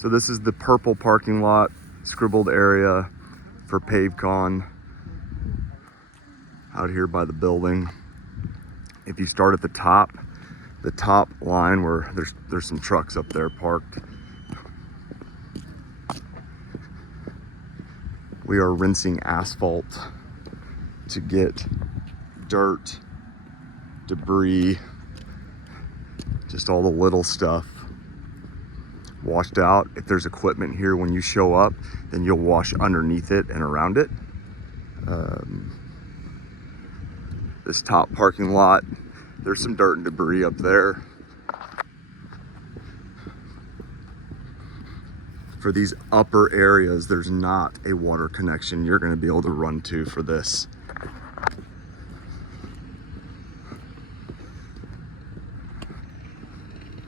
So this is the purple parking lot, scribbled area for Pavecon out here by the building. If you start at the top line where there's some trucks up there parked. We are rinsing asphalt to get dirt, debris, just all the little stuff washed out. If there's equipment here when you show up, then you'll wash underneath it and around it. This top parking lot, there's some dirt and debris up there. For these upper areas, there's not a water connection you're going to be able to run to for this.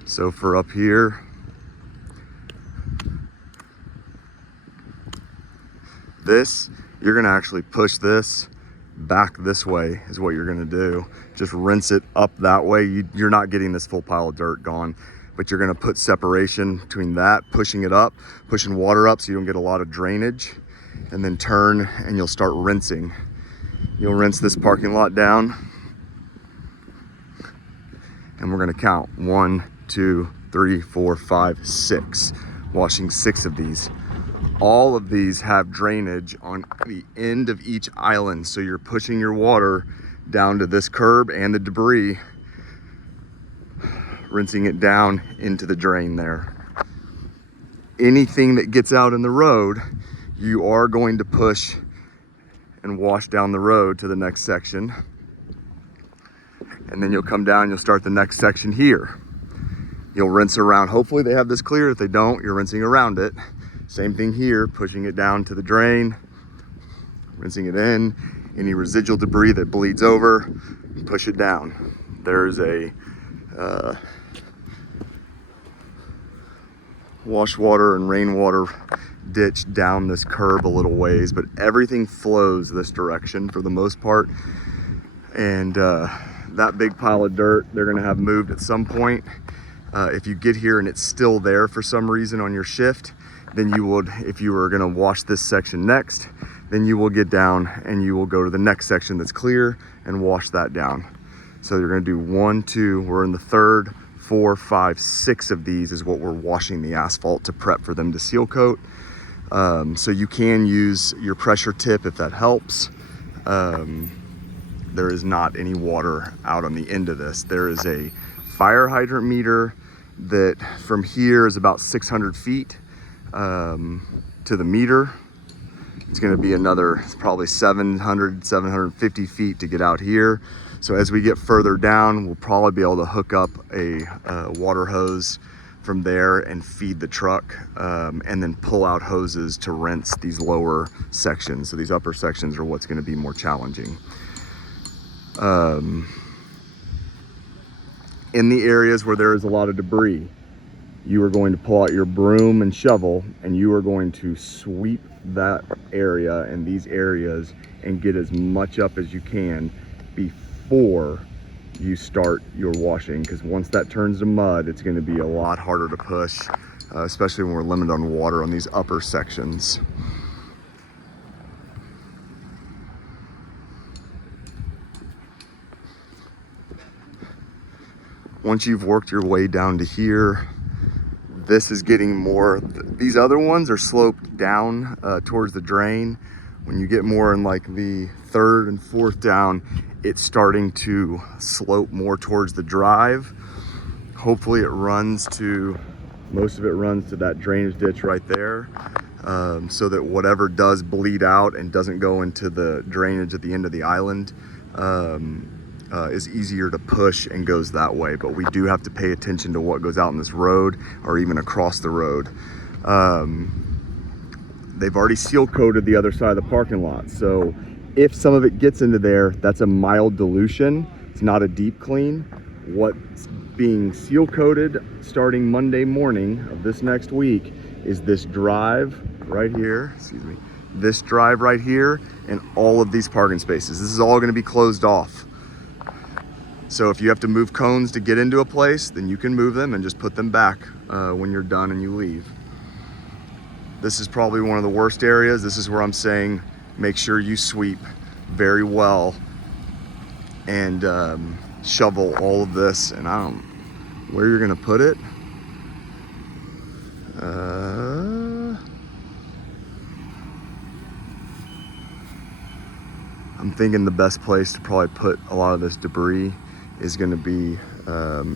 So for up here, you're going to actually push this back this way is what you're going to do. Just rinse it up that way. You're not getting this full pile of dirt gone, but you're going to put separation between that, pushing it up, pushing water up so you don't get a lot of drainage, and then turn and you'll start rinsing. You'll rinse this parking lot down, and we're going to count 1, 2, 3, 4, 5, 6, washing 6 of these. All of these have drainage on the end of each island, so you're pushing your water down to this curb and the debris, rinsing it down into the drain there. Anything that gets out in the road, you are going to push and wash down the road to the next section. And then you'll come down, you'll start the next section here. You'll rinse around. Hopefully they have this clear. If they don't, you're rinsing around it. Same thing here, pushing it down to the drain, rinsing it in. Any residual debris that bleeds over, push it down. There's a wash water and rainwater ditch down this curb a little ways, but everything flows this direction for the most part. And that big pile of dirt, they're gonna have moved at some point. If you get here and it's still there for some reason on your shift, then you would, if you were gonna wash this section next, then you will get down and you will go to the next section that's clear and wash that down. So you're gonna do 1, 2, we're in the 3rd, 4, 5, 6 of these is what we're washing the asphalt to prep for them to seal coat. So you can use your pressure tip if that helps. There is not any water out on the end of this. There is a fire hydrant meter that from here is about 600 feet to the meter. It's going to be another probably 750 feet to get out here. So as we get further down, we'll probably be able to hook up a water hose from there and feed the truck, and then pull out hoses to rinse these lower sections. So these upper sections are what's going to be more challenging. In the areas where there is a lot of debris, you are going to pull out your broom and shovel, and you are going to sweep that area and these areas and get as much up as you can before you start your washing, because once that turns to mud, it's going to be a lot harder to push, especially when we're limited on water on these upper sections. Once you've worked your way down to here, this is getting more, these other ones are sloped down towards the drain. When you get more in like the 3rd and 4th down, it's starting to slope more towards the drive. Hopefully it runs to, most of it runs to that drainage ditch right there, so that whatever does bleed out and doesn't go into the drainage at the end of the island is easier to push and goes that way. But we do have to pay attention to what goes out in this road or even across the road. They've already seal coated the other side of the parking lot, so if some of it gets into there, that's a mild dilution. It's not a deep clean. What's being seal coated starting Monday morning of this next week is this drive right here, this drive right here, and all of these parking spaces. This is all going to be closed off. So if you have to move cones to get into a place, then you can move them and just put them back when you're done and you leave. This is probably one of the worst areas. This is where I'm saying make sure you sweep very well and shovel all of this. And I don't know where you're gonna put it. I'm thinking the best place to probably put a lot of this debris is gonna be,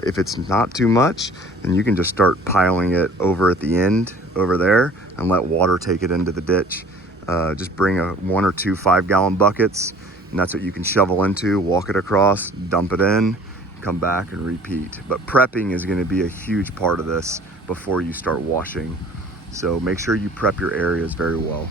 if it's not too much, then you can just start piling it over at the end over there and let water take it into the ditch. Just bring 1 or 2 5-gallon buckets, and that's what you can shovel into, walk it across, dump it in, come back and repeat. But prepping is gonna be a huge part of this before you start washing. So make sure you prep your areas very well.